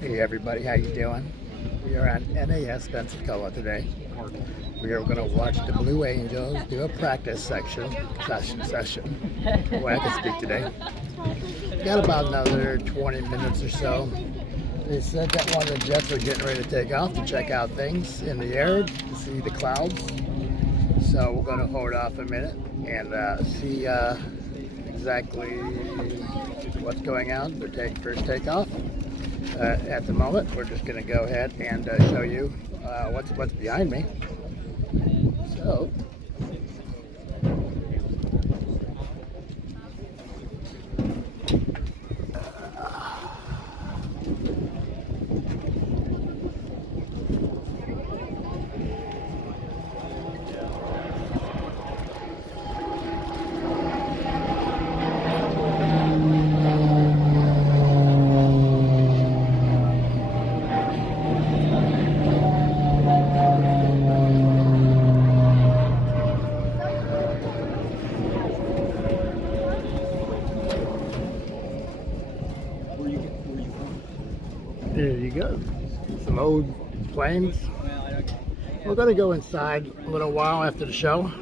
Hey everybody, how you doing? We are on NAS Pensacola today. We are going to watch the Blue Angels do a practice session. Oh, I can speak today. Got about another 20 minutes or so. They said that one of the jets were getting ready to take off to check out things in the air, to see the clouds. So we're going to hold off a minute and see exactly what's going on. Their first takeoff. At the moment, we're just going to go ahead and show you what's behind me. So, there you go. Some old planes. We're going to go inside a little while after the show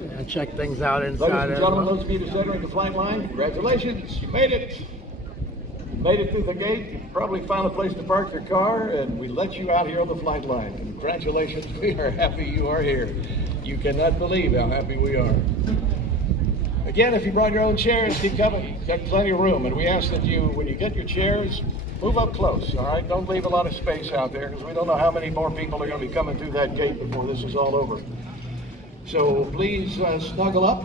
and check things out inside. Ladies and gentlemen, those of you who are entering the flight line, congratulations, you made it. You made it through the gate. You probably found a place to park your car, and we let you out here on the flight line. Congratulations, we are happy you are here. You cannot believe how happy we are. Again, if you brought your own chairs, keep coming. You've got plenty of room, and we ask that you, when you get your chairs, move up close, all right? Don't leave a lot of space out there, because we don't know how many more people are going to be coming through that gate before this is all over. So please snuggle up,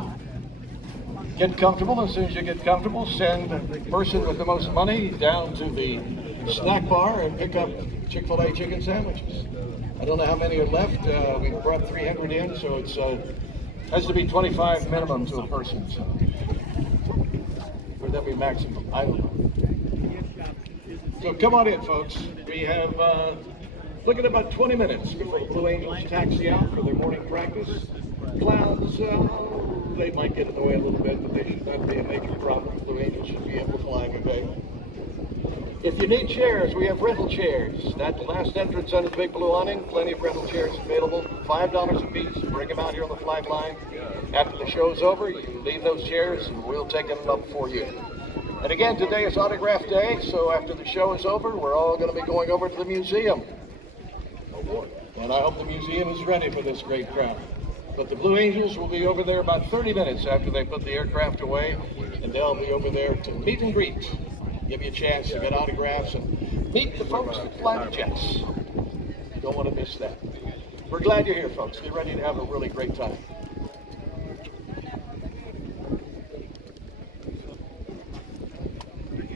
get comfortable. As soon as you get comfortable, send the person with the most money down to the snack bar and pick up Chick-fil-A chicken sandwiches. I don't know how many are left. We brought 300 in, so it's has to be 25 minimum to a person. So, or that be maximum? I don't know. So come on in, folks. We have, look at about 20 minutes before the Blue Angels taxi out for their morning practice. Clouds, they might get in the way a little bit, but they should not be a major problem. The Blue Angels should be able to fly today. If you need chairs, we have rental chairs. That last entrance under the big blue awning, plenty of rental chairs available. $5 a piece. Bring them out here on the flight line. After the show's over, you leave those chairs and we'll take them up for you. And again, today is autograph day, so after the show is over, we're all going to be going over to the museum. And I hope the museum is ready for this great crowd. But the Blue Angels will be over there about 30 minutes after they put the aircraft away, and they'll be over there to meet and greet. Give you a chance to get autographs and meet the folks that fly the jets. You don't want to miss that. We're glad you're here, folks. Get ready to have a really great time.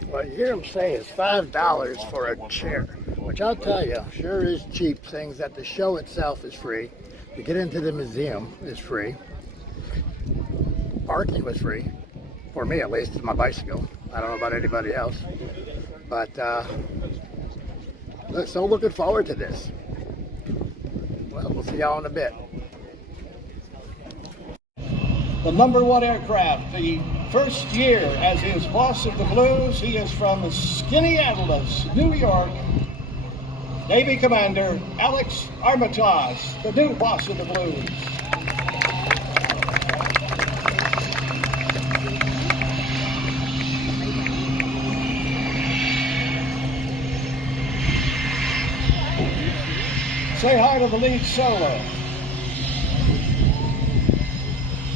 What you hear them say is $5 for a chair, which I'll tell you, sure is cheap. Things that the show itself is free. To get into the museum is free. Parking was free. For me, at least, it's my bicycle. I don't know about anybody else. But, so looking forward to this. Well, we'll see y'all in a bit. The #1 aircraft, the first year as his boss of the Blues. He is from Skaneateles, New York. Navy Commander Alex Armitage, the new boss of the Blues. Say hi to the lead solo.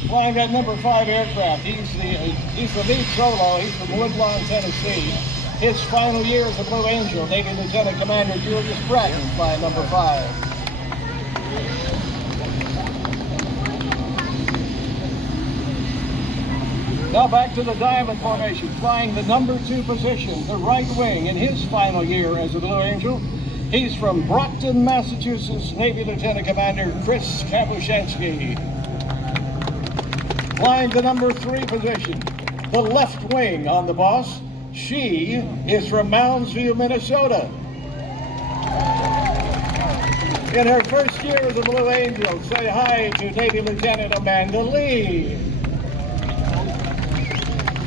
Flying that #5 aircraft. He's the lead solo. He's from Woodlawn, Tennessee. His final year as a Blue Angel, Navy Lieutenant Commander Julius Bratton, flying #5. Now back to the diamond formation, flying the #2 position, the right wing, in his final year as a Blue Angel. He's from Brockton, Massachusetts, Navy Lieutenant Commander Chris Kapuscinski. Flying the #3 position, the left wing on the boss. She is from Mounds View, Minnesota. In her first year as a Blue Angel, say hi to Navy Lieutenant Amanda Lee.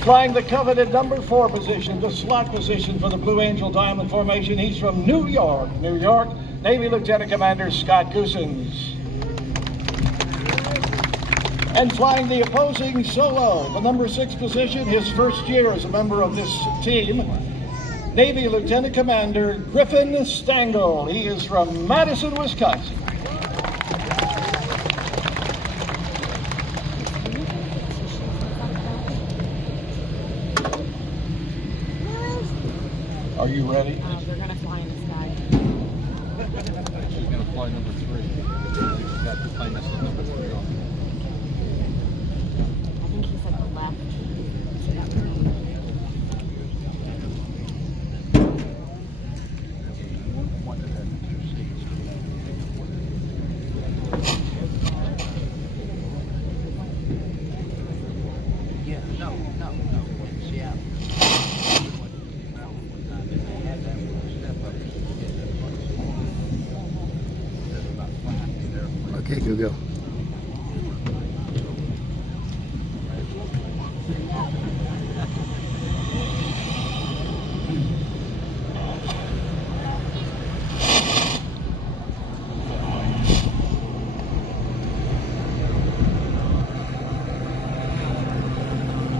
Flying the coveted number 4 position, the slot position for the Blue Angel Diamond Formation. He's from New York, Navy Lieutenant Commander Scott Goosens. And flying the opposing solo, the number 6 position, his first year as a member of this team, Navy Lieutenant Commander Griffin Stangl. He is from Madison, Wisconsin. Are you ready? They're going to fly in the sky. She's going to fly number 3. She's got the plane that's number 3 on. I think he's at the left. Yeah, no. Yeah. Okay, Google.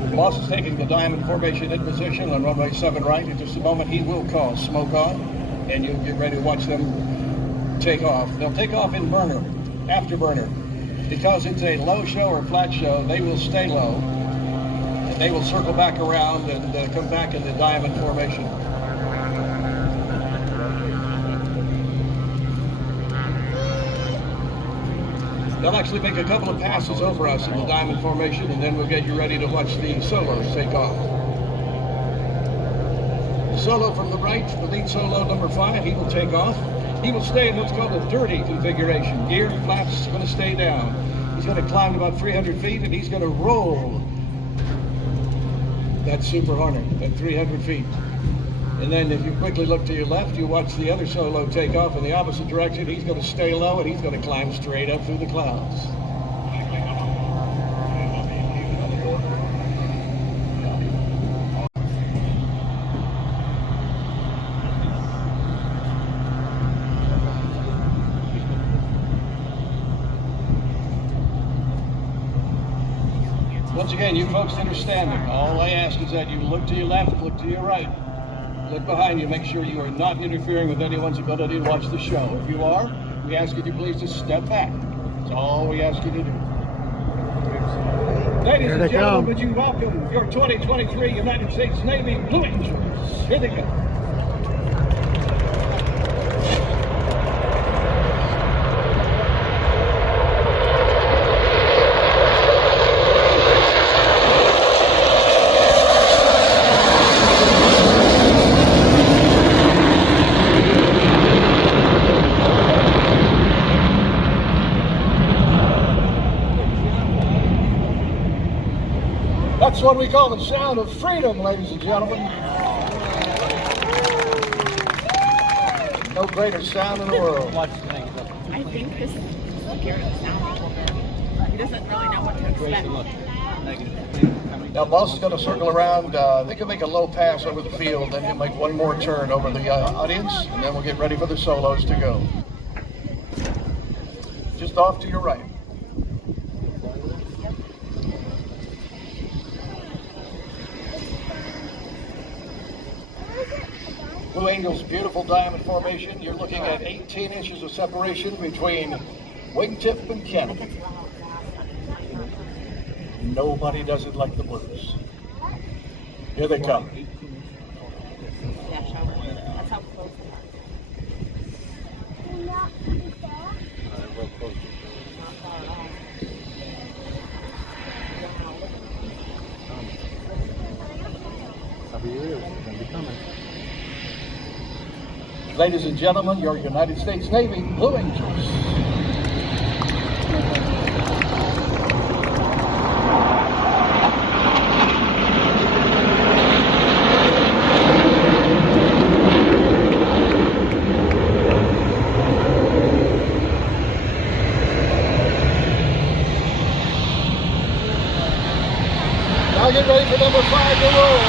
The boss is taking the diamond formation in position on runway 7 right. In just a moment, he will call smoke on, and you'll get ready to watch them take off. They'll take off in burner, afterburner. Because it's a low show or flat show, they will stay low. And they will circle back around and come back in the diamond formation. They'll actually make a couple of passes over us in the diamond formation, and then we'll get you ready to watch the solos take off. The solo from the right, the lead solo number 5, he will take off. He will stay in what's called a dirty configuration. Gear and flaps are going to stay down. He's going to climb about 300 feet, and he's going to roll that Super Hornet at 300 feet. And then if you quickly look to your left, you watch the other solo take off in the opposite direction. He's going to stay low, and he's going to climb straight up through the clouds. Once again, you folks that are standing, all I ask is that you look to your left, look to your right. Look behind you, make sure you are not interfering with anyone's ability to watch the show. If you are, we ask you please to step back. That's all we ask you to do. Ladies and gentlemen, would you welcome your 2023 United States Navy Blue Angels. Here they go. That's what we call the sound of freedom, ladies and gentlemen. No greater sound in the world. I think this is scaring the sound a little bit. He doesn't really know what to expect. Now, boss is going to circle around. They can make a low pass over the field, then he'll make one more turn over the audience, and then we'll get ready for the solos to go. Just off to your right. Blue Angel's beautiful diamond formation. You're looking at 18 inches of separation between wingtip and canopy. Nobody does it like the Blues. Here they come. Yeah, shower. That's how close they are. Ladies and gentlemen, your United States Navy Blue Angels. Now get ready for number 5. to roll.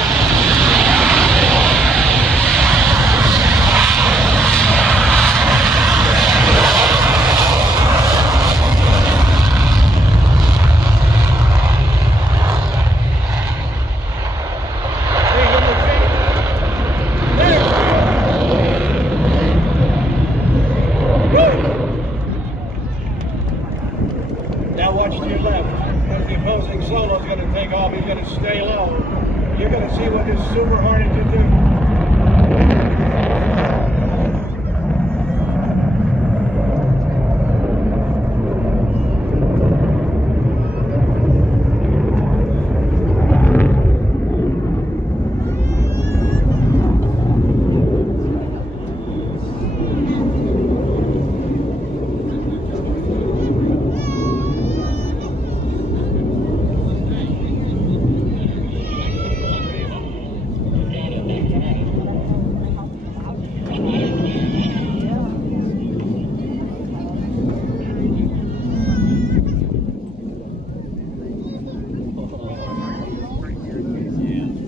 Now watch to your left. As the opposing solo is going to take off, he's going to stay low. You're going to see what this Super Hornet can do.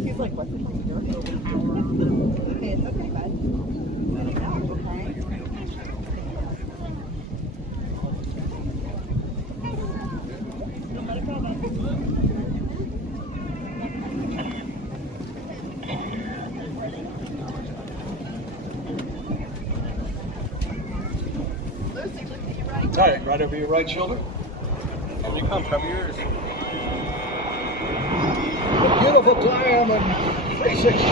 He's like, what's the point of doing? Okay, it's okay, bud. All right, right over your right shoulder. Here you come, cover yours. A beautiful diamond 360.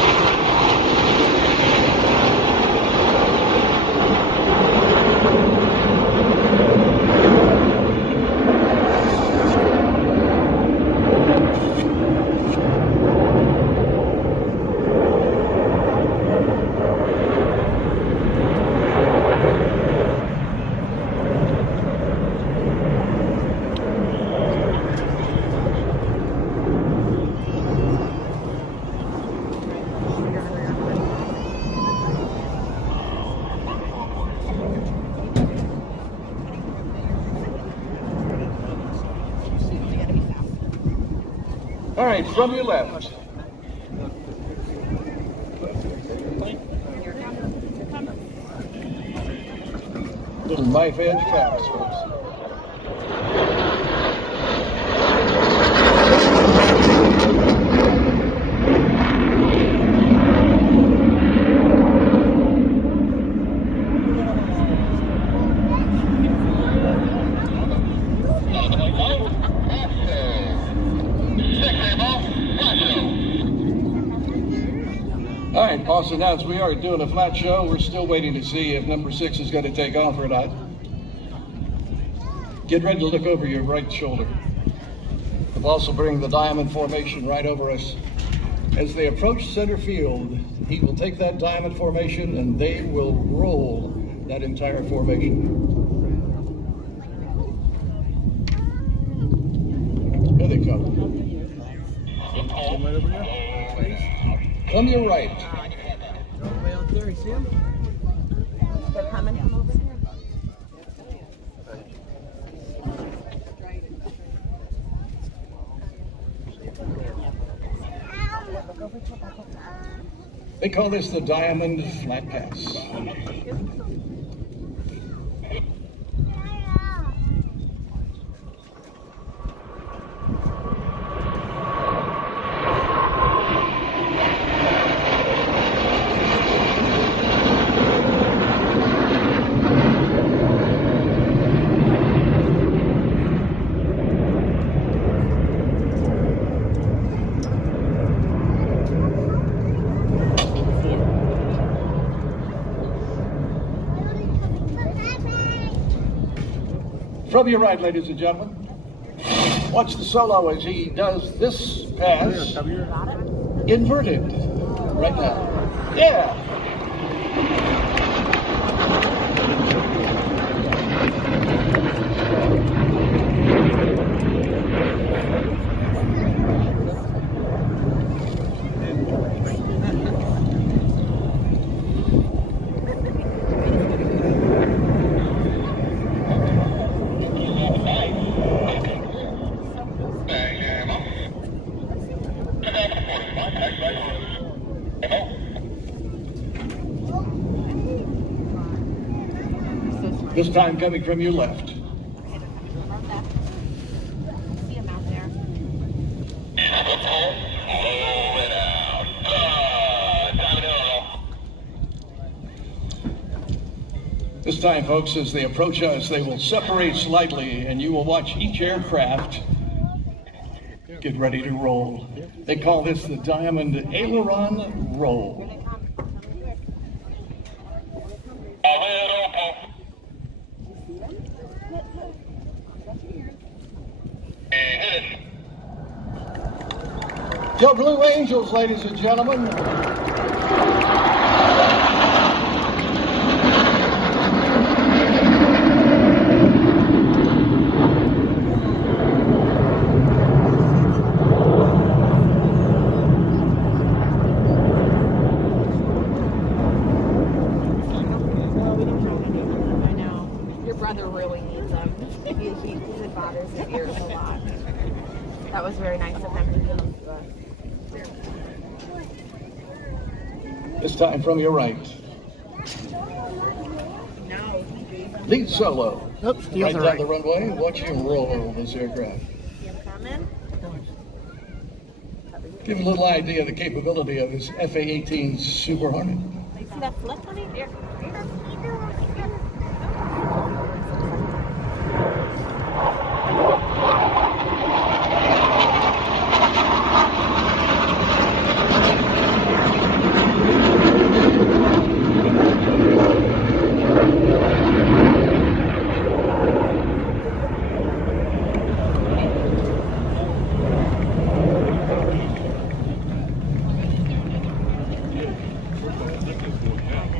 All right, from your left. Little knife edge pass, folks. All right, boss announced we are doing a flat show. We're still waiting to see if number 6 is going to take off or not. Get ready to look over your right shoulder. We'll also bring the diamond formation right over us. As they approach center field, he will take that diamond formation and they will roll that entire formation. Here they come. Right over here, please. From your right. Way out there, you see him? They're coming from over here. They call this the diamond flat pass. From your right, ladies and gentlemen. Watch the solo as he does this pass inverted right now. Yeah. This time coming from your left. See him out there. This time, folks, as they approach us, they will separate slightly, and you will watch each aircraft get ready to roll. They call this the Diamond Aileron Roll. Your Blue Angels, ladies and gentlemen. I know. Your brother really needs them. It bothers his ears a lot. That was very nice of him to give them to us. This time from your right. No. Lead solo. Oops, the Right other down right. the runway. Watch him roll this aircraft. See him coming? Give a little idea of the capability of this FA-18 Super Hornet. You see that flip, honey? Here.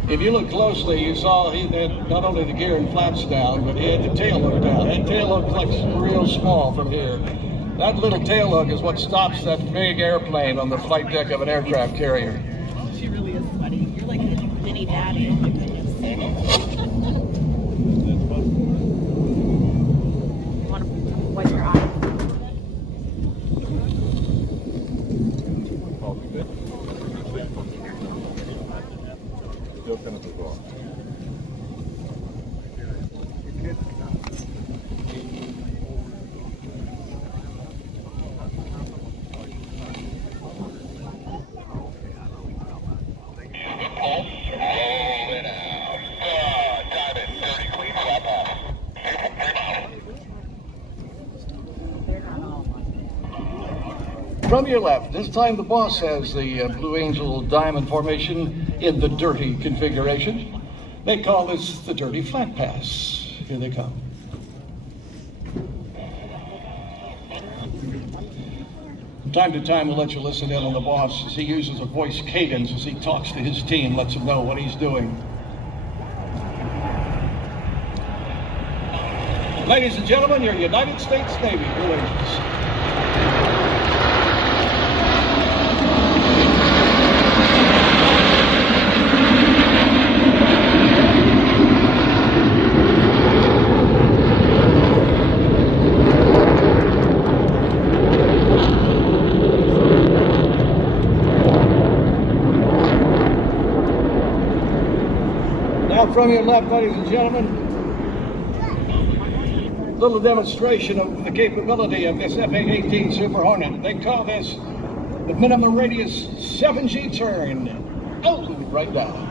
If you look closely, you saw he had not only the gear and flaps down, but he had the tail hook down. That tail hook looks real small from here. That little tail hook is what stops that big airplane on the flight deck of an aircraft carrier. She really is funny. You're like a mini daddy. Oh my goodness. You want to wipe your eyes? Still kind of bizarre. From your left, this time the boss has the Blue Angel Diamond Formation in the dirty configuration. They call this the Dirty Flat Pass. Here they come. From time to time, we'll let you listen in on the boss as he uses a voice cadence as he talks to his team, lets them know what he's doing. Ladies and gentlemen, your United States Navy Blue Angels. Now from your left, ladies and gentlemen, a little demonstration of the capability of this FA-18 Super Hornet. They call this the minimum radius 7G turn. Oh, right down.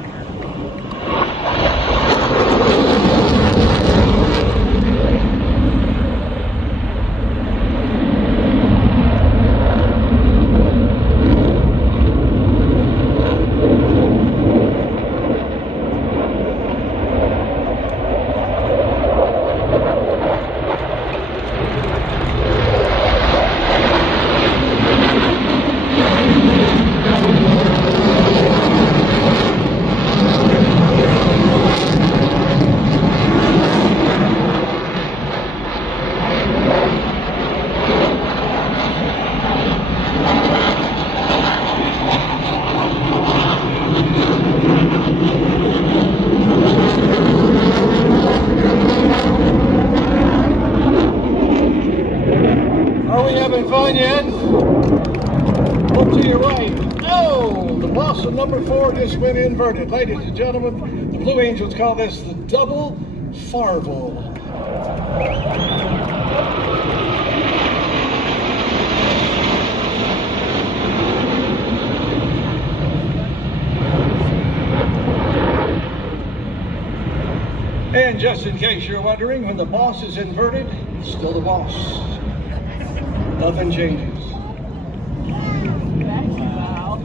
Are we having fun yet? Look to your right. Oh, the boss of number 4 just went inverted. Ladies and gentlemen, the Blue Angels call this the double Farville. And just in case you're wondering, when the boss is inverted, it's still the boss. Nothing changes. Wow.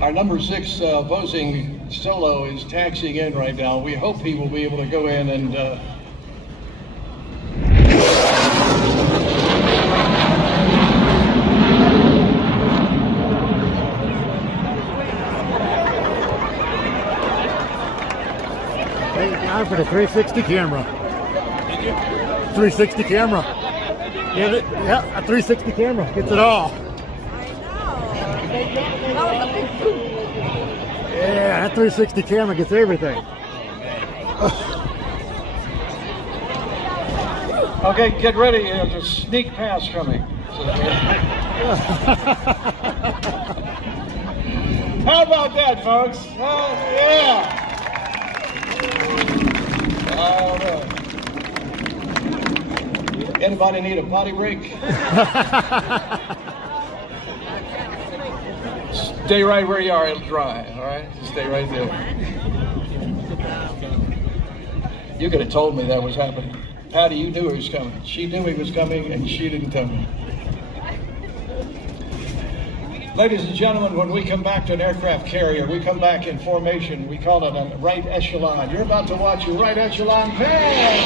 Our number 6 opposing solo is taxiing in right now. We hope he will be able to go in and Hey, down for the 360 camera. 360 camera. Yeah, a 360 camera gets it all. Yeah, that 360 camera gets everything. Okay, get ready. There's a sneak pass coming. How about that, folks? Yeah. All right. Anybody need a potty break? Stay right where you are, it'll dry, all right? Just stay right there. You could have told me that was happening. Patty, you knew he was coming. She knew he was coming, and she didn't tell me. Ladies and gentlemen, when we come back to an aircraft carrier, we come back in formation. We call it a right echelon. You're about to watch a right echelon pass.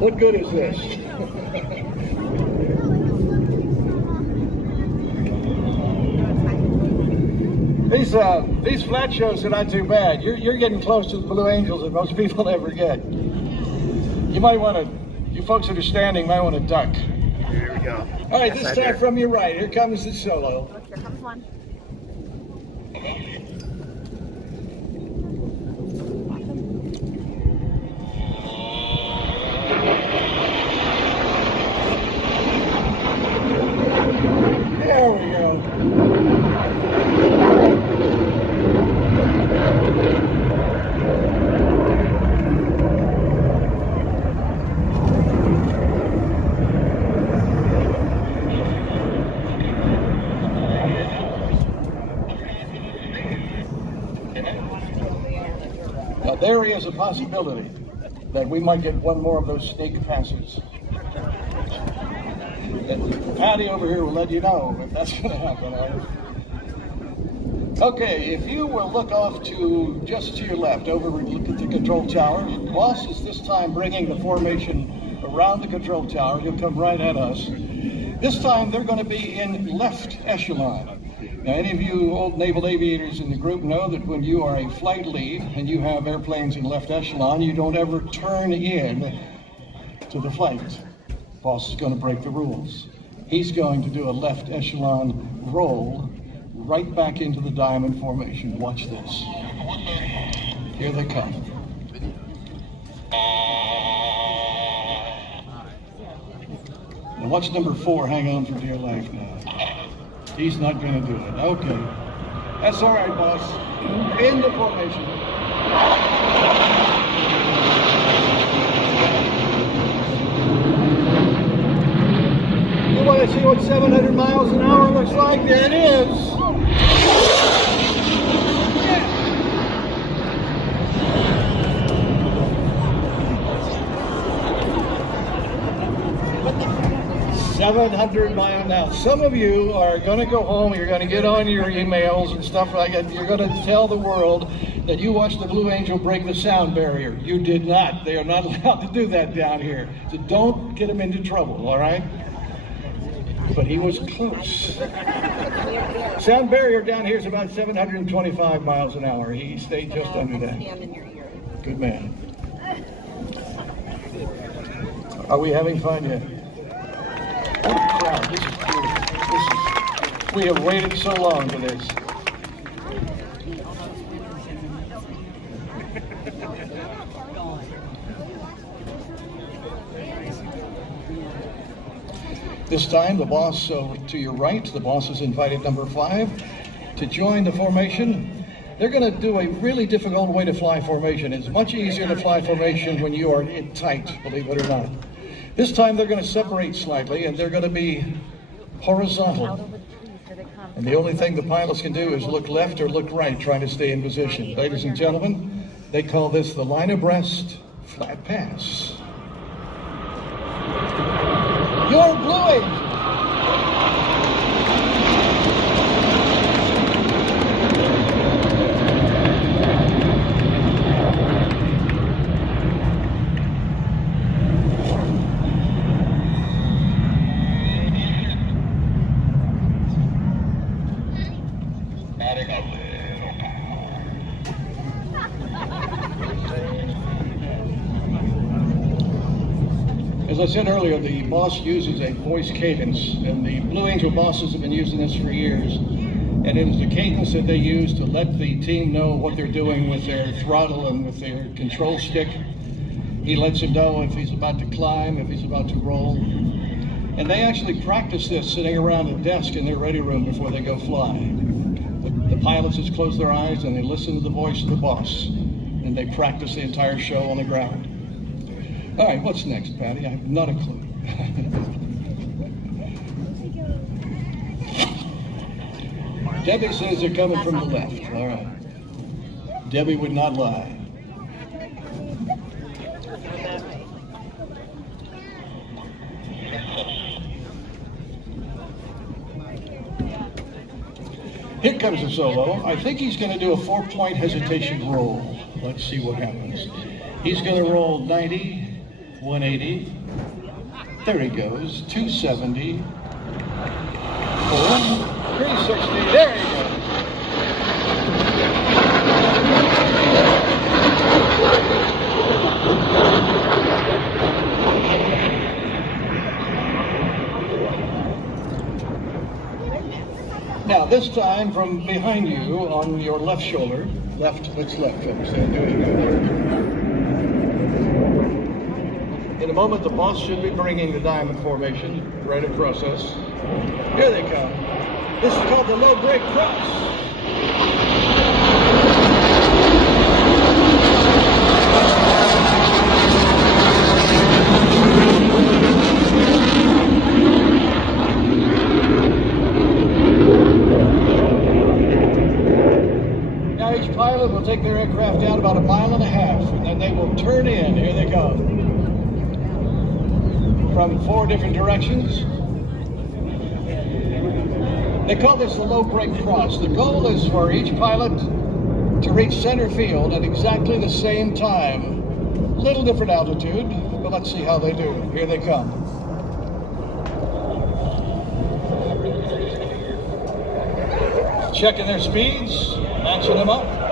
What good is this? These flat shows are not too bad. You're getting close to the Blue Angels that most people never get. You might want to, you folks that are standing might want to duck. Here we go. All right, this time from your right. Here comes the solo. Here comes one. There we go. Now there is a possibility that we might get one more of those sneak passes. Patty over here will let you know if that's going to happen. Right? Okay, if you will look off to just to your left, over look at the control tower. Boss is this time bringing the formation around the control tower. He'll come right at us. This time they're going to be in left echelon. Now, any of you old naval aviators in the group know that when you are a flight lead and you have airplanes in left echelon, you don't ever turn in to the flight. Boss is going to break the rules. He's going to do a left echelon roll right back into the diamond formation. Watch this. Here they come. Now watch number 4 hang on for dear life now. He's not going to do it. Okay. That's all right, boss. In the formation. You want to see what 700 miles an hour looks like? There it is. 700 miles an hour. Some of you are going to go home, you're going to get on your emails and stuff like that. You're going to tell the world that you watched the Blue Angel break the sound barrier. You did not. They are not allowed to do that down here. So don't get them into trouble, all right? But he was close. Sound barrier down here is about 725 miles an hour. He stayed just under that. Hand in your ear. Good man. Are we having fun yet? What a crowd. This is beautiful. We have waited so long for this. This time, the boss to your right, the boss has invited number 5 to join the formation. They're going to do a really difficult way to fly formation. It's much easier to fly formation when you are in tight, believe it or not. This time they're going to separate slightly and they're going to be horizontal. And the only thing the pilots can do is look left or look right, trying to stay in position. Ladies and gentlemen, they call this the line abreast flat pass. Your Blue Angels. As I said earlier, the boss uses a voice cadence, and the Blue Angel bosses have been using this for years. And it is a cadence that they use to let the team know what they're doing with their throttle and with their control stick. He lets them know if he's about to climb, if he's about to roll. And they actually practice this sitting around a desk in their ready room before they go fly. The pilots just close their eyes and they listen to the voice of the boss. And they practice the entire show on the ground. All right, what's next, Patty? I have not a clue. Debbie says they're coming from the left. All right. Debbie would not lie. Here comes the solo. I think he's going to do a 4-point hesitation roll. Let's see what happens. He's going to roll 90. 180, there he goes, 270, 360, there he goes. Now this time from behind you on your left shoulder, left, folks, doing good. In a moment, the boss should be bringing the diamond formation right across us. Here they come. This is called the low break cross. Now each pilot will take their aircraft down about 1.5 miles, and then they will turn in. Here they come. From 4 different directions. They call this the low break cross. The goal is for each pilot to reach center field at exactly the same time. Little different altitude, but let's see how they do. Here they come. Checking their speeds, matching them up.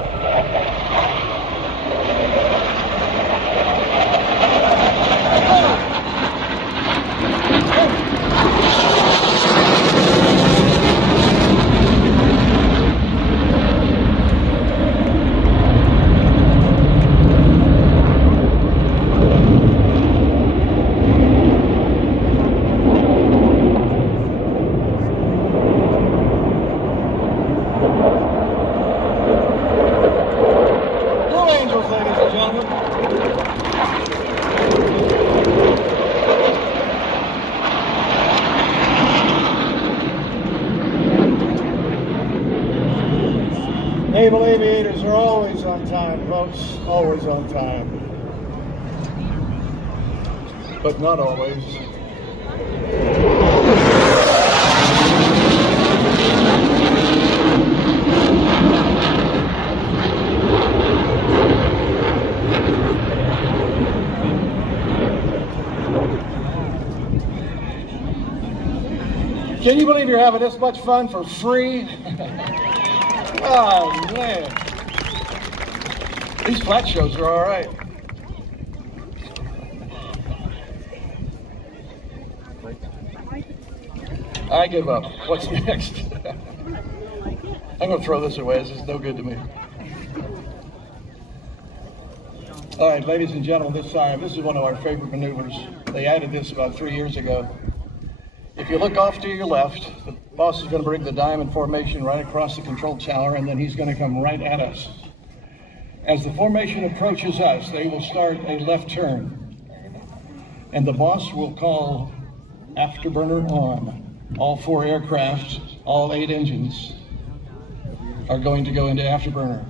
Naval aviators are always on time, folks, always on time. But not always. Can you believe you're having this much fun for free? Oh, man. These flat shows are all right. I give up. What's next? I'm going to throw this away. This is no good to me. All right, ladies and gentlemen, this is one of our favorite maneuvers. They added this about 3 years ago. If you look off to your left, the boss is going to bring the diamond formation right across the control tower, and then he's going to come right at us. As the formation approaches us, they will start a left turn, and the boss will call afterburner on. All 4 aircraft, all 8 engines are going to go into afterburner.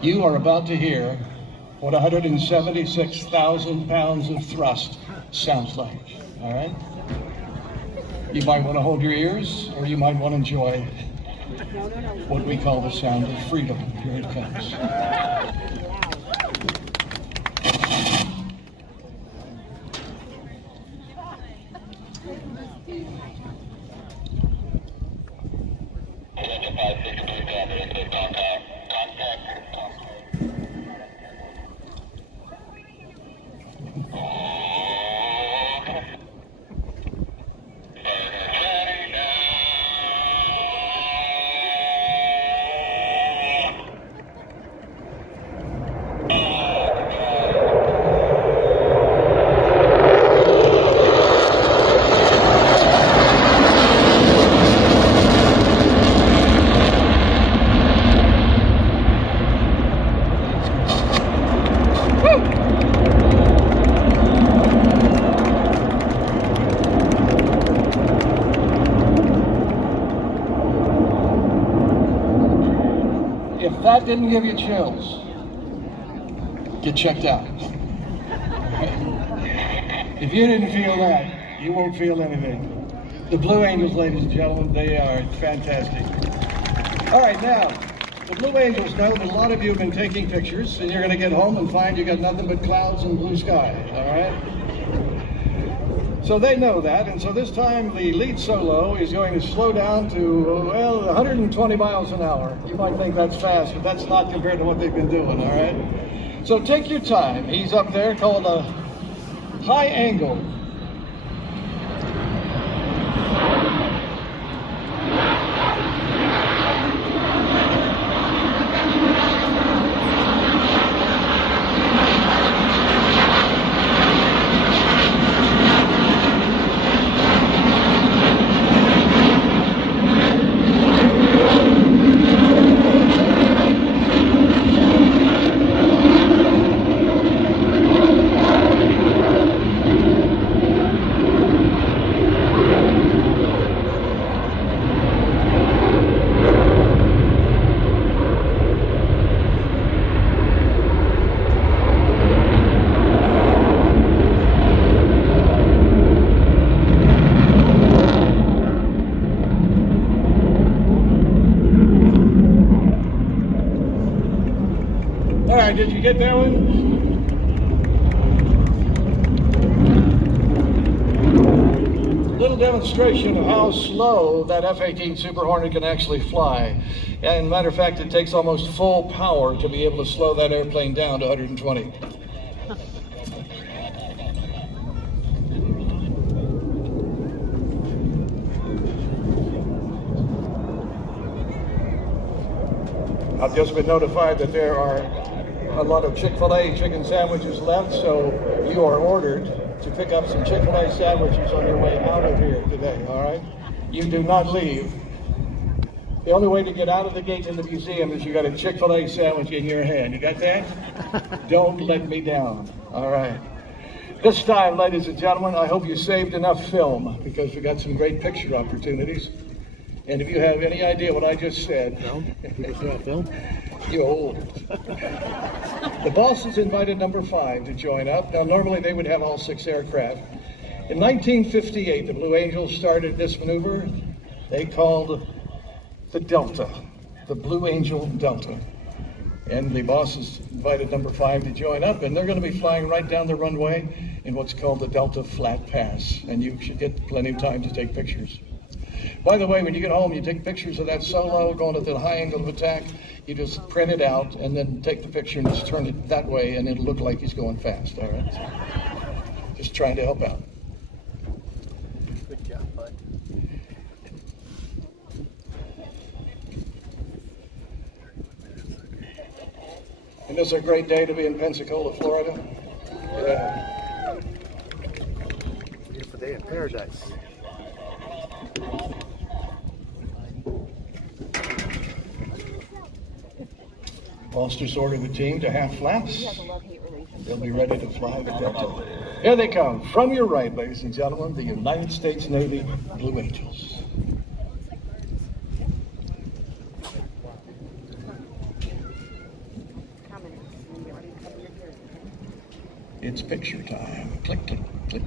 You are about to hear what 176,000 pounds of thrust sounds like, all right? You might want to hold your ears, or you might want to enjoy what we call the sound of freedom. Here it comes. If that didn't give you chills, get checked out. If you didn't feel that, you won't feel anything. The Blue Angels, ladies and gentlemen, they are fantastic. All right, now, the Blue Angels know that a lot of you have been taking pictures, and you're going to get home and find you got nothing but clouds and blue sky, all right? So they know that, and so this time the lead solo is going to slow down to, well, 120 miles an hour. You might think that's fast, but that's not compared to what they've been doing, all right? So take your time. He's up there called a high angle. All right, did you get that one? Little demonstration of how slow that F-18 Super Hornet can actually fly. And matter of fact, it takes almost full power to be able to slow that airplane down to 120. I've just been notified that there are a lot of Chick-fil-A chicken sandwiches left, so you are ordered to pick up some Chick-fil-A sandwiches on your way out of here today, all right? You do not leave. The only way to get out of the gate in the museum is you got a Chick-fil-A sandwich in your hand. You got that? Don't let me down, all right? This time, ladies and gentlemen, I hope you saved enough film, because we got some great picture opportunities. And if you have any idea what I just said, Film? you're old. The boss has invited number 5 to join up. Now, normally they would have all 6 aircraft. In 1958, the Blue Angels started this maneuver they called the Delta, the Blue Angel Delta. And the boss has invited number 5 to join up, and they're going to be flying right down the runway in what's called the Delta Flat Pass. And you should get plenty of time to take pictures. By the way, when you get home, you take pictures of that solo going at the high angle of attack. You just print it out and then take the picture and just turn it that way, and it'll look like he's going fast. All right. Just trying to help out. Good job, bud. And this is a great day to be in Pensacola, Florida. Yeah. Beautiful day in paradise. Boss just ordered the team to half flaps. He has a love-hate relationship. They'll be ready to fly the Delta. Here they come. From your right, ladies and gentlemen, the United States Navy Blue Angels. It's picture time. Click, click, click.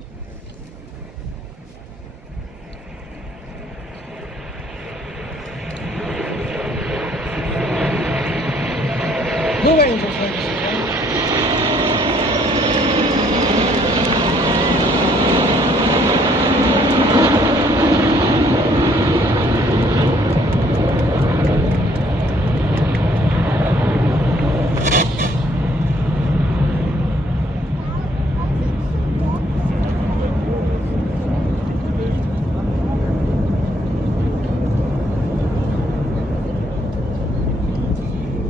Blue Angels, ladies and gentlemen.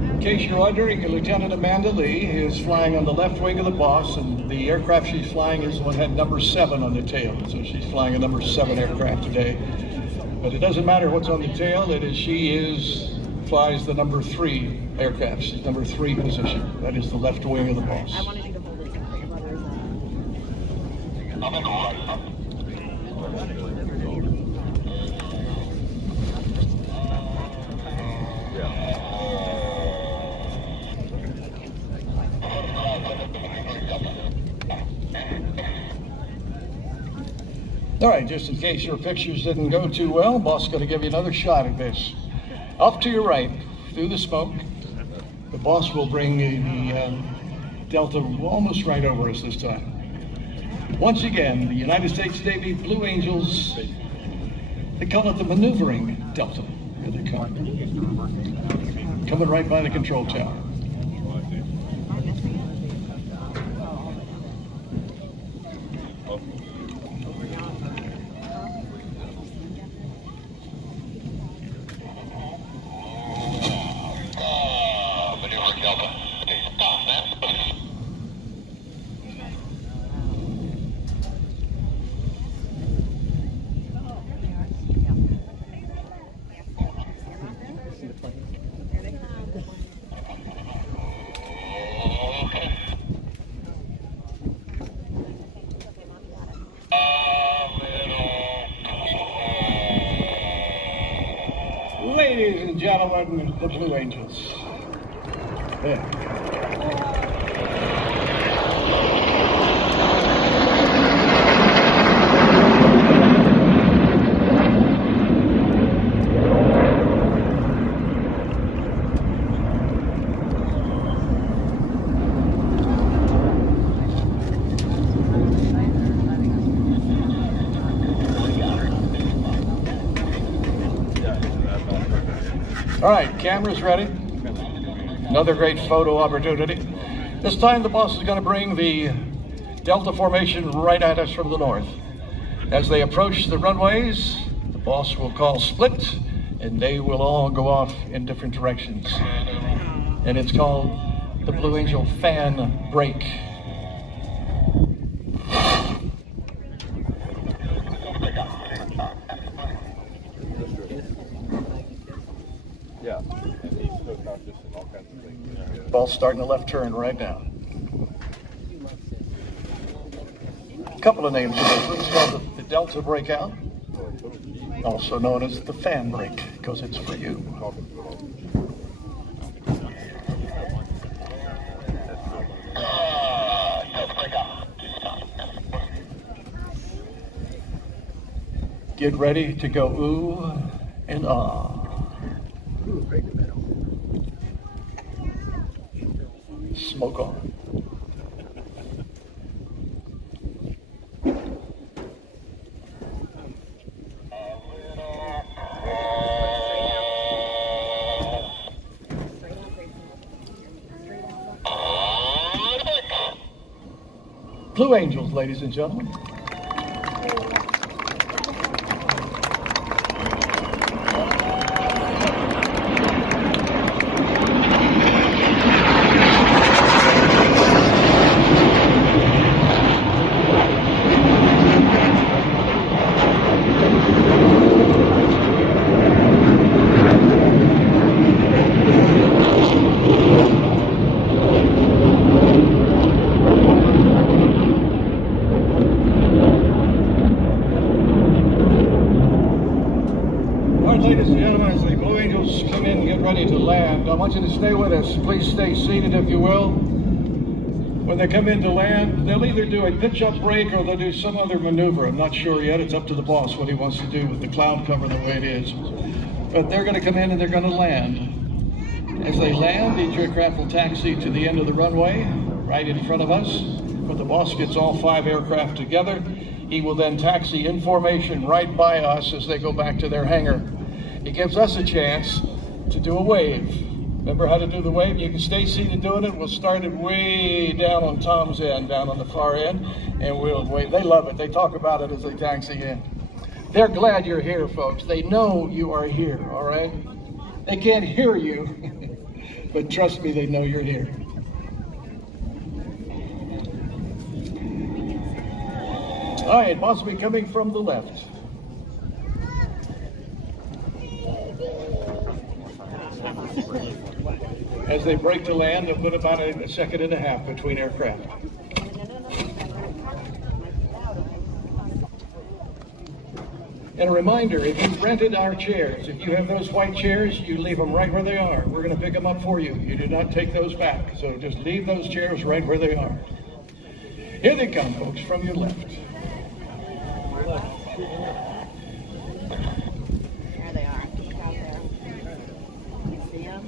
In case you're wondering, Lieutenant Amanda Lee is flying on the left wing of the Boss, and the aircraft she's flying is one had number 7 on the tail, so she's flying a number 7 aircraft today. But it doesn't matter what's on the tail, flies the number 3 aircraft. She's number 3 position. That is the left wing of the Boss. I wanted you to hold it so your brother is All right, just in case your pictures didn't go too well, Boss is going to give you another shot at this. Up to your right, through the smoke, the Boss will bring the Delta almost right over us this time. Once again, the United States Navy Blue Angels, they call it the maneuvering Delta. Here they come. Coming right by the control tower. Ladies and gentlemen, the Blue Angels. There. All right, cameras ready. Another great photo opportunity. This time the Boss is going to bring the Delta formation right at us from the north. As they approach the runways, the Boss will call split, and they will all go off in different directions. And it's called the Blue Angel fan break. Yeah, and he's so conscious and all kinds of things. Ball's starting a left turn right now. A couple of names for this. It's called the Delta breakout, also known as the fan break, because it's for you. Get ready to go ooh and ah. Ooh, right in the middle. Smoke on. Blue Angels, ladies and gentlemen. Ladies and gentlemen, as the Blue Angels come in and get ready to land, I want you to stay with us. Please stay seated if you will. When they come in to land, they'll either do a pitch-up brake or they'll do some other maneuver. I'm not sure yet. It's up to the boss what he wants to do with the cloud cover the way it is. But they're going to come in and they're going to land. As they land, each aircraft will taxi to the end of the runway, right in front of us. When the boss gets all 5 aircraft together, he will then taxi in formation right by us as they go back to their hangar. It gives us a chance to do a wave. Remember how to do the wave? You can stay seated doing it. We'll start it way down on Tom's end, down on the far end, and we'll wave. They love it. They talk about it as they taxi in. They're glad you're here, folks. They know you are here, all right? They can't hear you, but trust me, they know you're here. All right, boss will be coming from the left. As they break to land, they'll put about a second and a half between aircraft. And a reminder, if you rented our chairs, if you have those white chairs, you leave them right where they are. We're going to pick them up for you. You do not take those back. So just leave those chairs right where they are. Here they come, folks, from your left. There they are. Out there. You see them?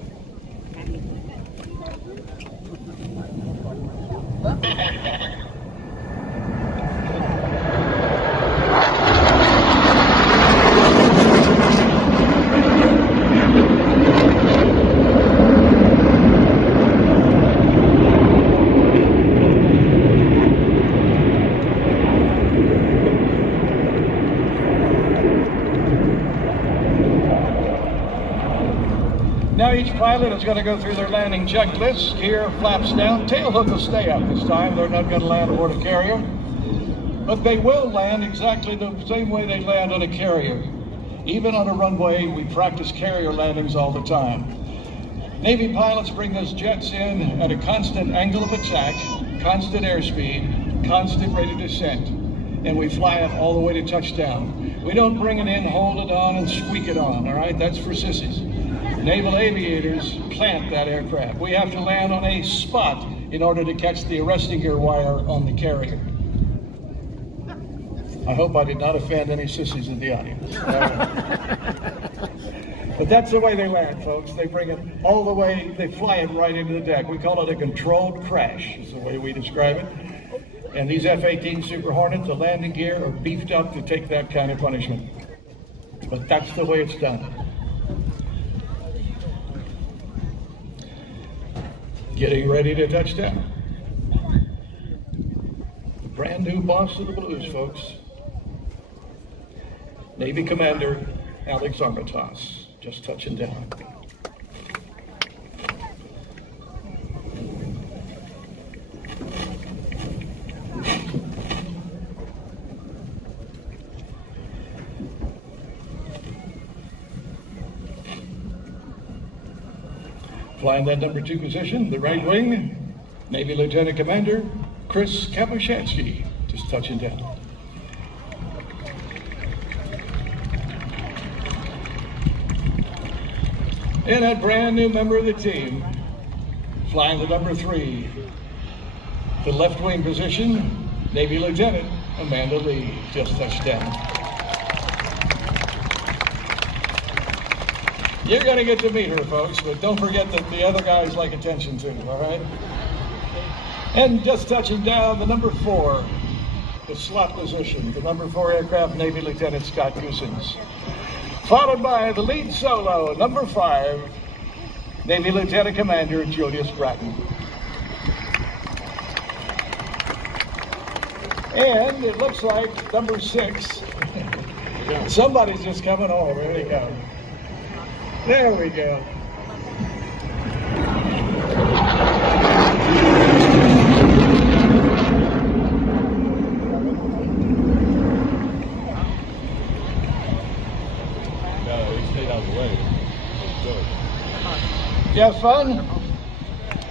Now each pilot is going to go through their landing checklist. Gear flaps down. Tail hook will stay up this time. They're not going to land aboard a carrier. But they will land exactly the same way they land on a carrier. Even on a runway, we practice carrier landings all the time. Navy pilots bring those jets in at a constant angle of attack, constant airspeed, constant rate of descent. And we fly it all the way to touchdown. We don't bring it in, hold it on, and squeak it on, all right? That's for sissies. Naval aviators plant that aircraft. We have to land on a spot in order to catch the arresting gear wire on the carrier. I hope I did not offend any sissies in the audience. But that's the way they land, folks. They bring it all the way, they fly it right into the deck. We call it a controlled crash, is the way we describe it. And these F-18 Super Hornets, the landing gear, are beefed up to take that kind of punishment. But that's the way it's done. Getting ready to touch down. The brand new boss of the Blues, folks. Navy Commander Alex Armitage, just touching down. Flying that number 2 position, the right wing, Navy Lieutenant Commander Chris Kapushansky, just touching down. And that brand new member of the team, flying the number 3, the left wing position, Navy Lieutenant Amanda Lee, just touched down. You're going to get to meet her, folks, but don't forget that the other guys like attention too, all right? And just touching down, the number 4, the slot position, the number 4 aircraft, Navy Lieutenant Scott Goosens. Followed by the lead solo, number 5, Navy Lieutenant Commander Julius Bratton. And it looks like number 6. Somebody's just coming home. There we go. There we go. No, he stayed out of the way. Good. Did you have fun?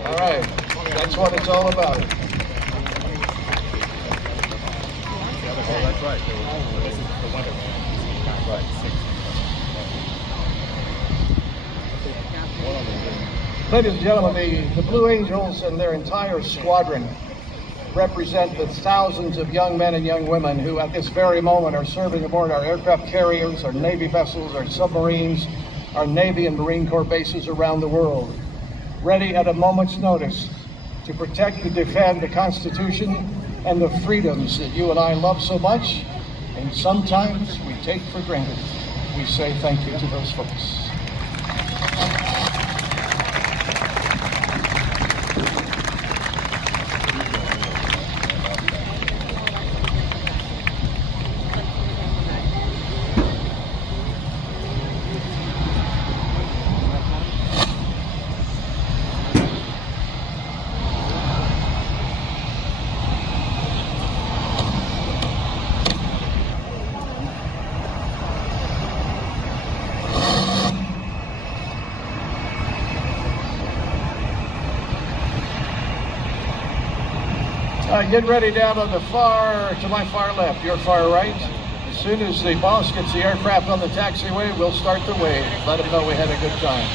All right. That's what it's all about. Oh, that's right. This is the Wonderman. Right. Ladies and gentlemen, the Blue Angels and their entire squadron represent the thousands of young men and young women who at this very moment are serving aboard our aircraft carriers, our Navy vessels, our submarines, our Navy and Marine Corps bases around the world, ready at a moment's notice to protect and defend the Constitution and the freedoms that you and I love so much, and sometimes we take for granted. We say thank you to those folks. Get ready down on the to my far left, your far right. As soon as the boss gets the aircraft on the taxiway, we'll start the wave. Let him know we had a good time.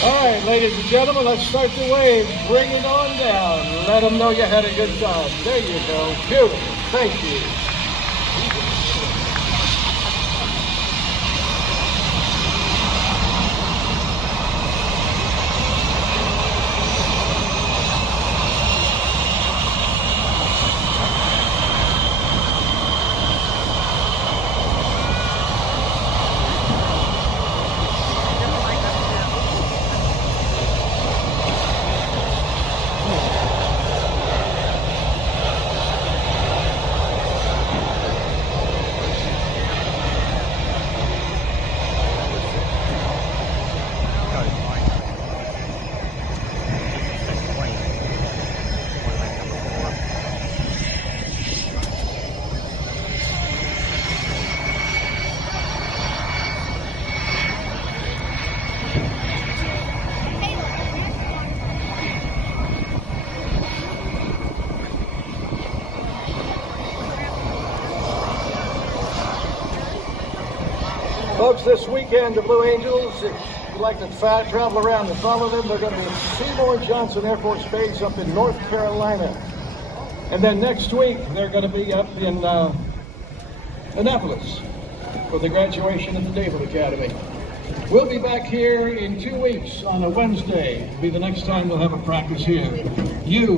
All right, ladies and gentlemen, let's start the wave. Bring it on down. Let them know you had a good time. There you go. Beautiful. Thank you. Folks, this weekend, the Blue Angels, if you'd like to travel around and follow them, they're going to be at Seymour Johnson Air Force Base up in North Carolina. And then next week, they're going to be up in Annapolis for the graduation at the Naval Academy. We'll be back here in 2 weeks on a Wednesday. It'll be the next time we'll have a practice here. You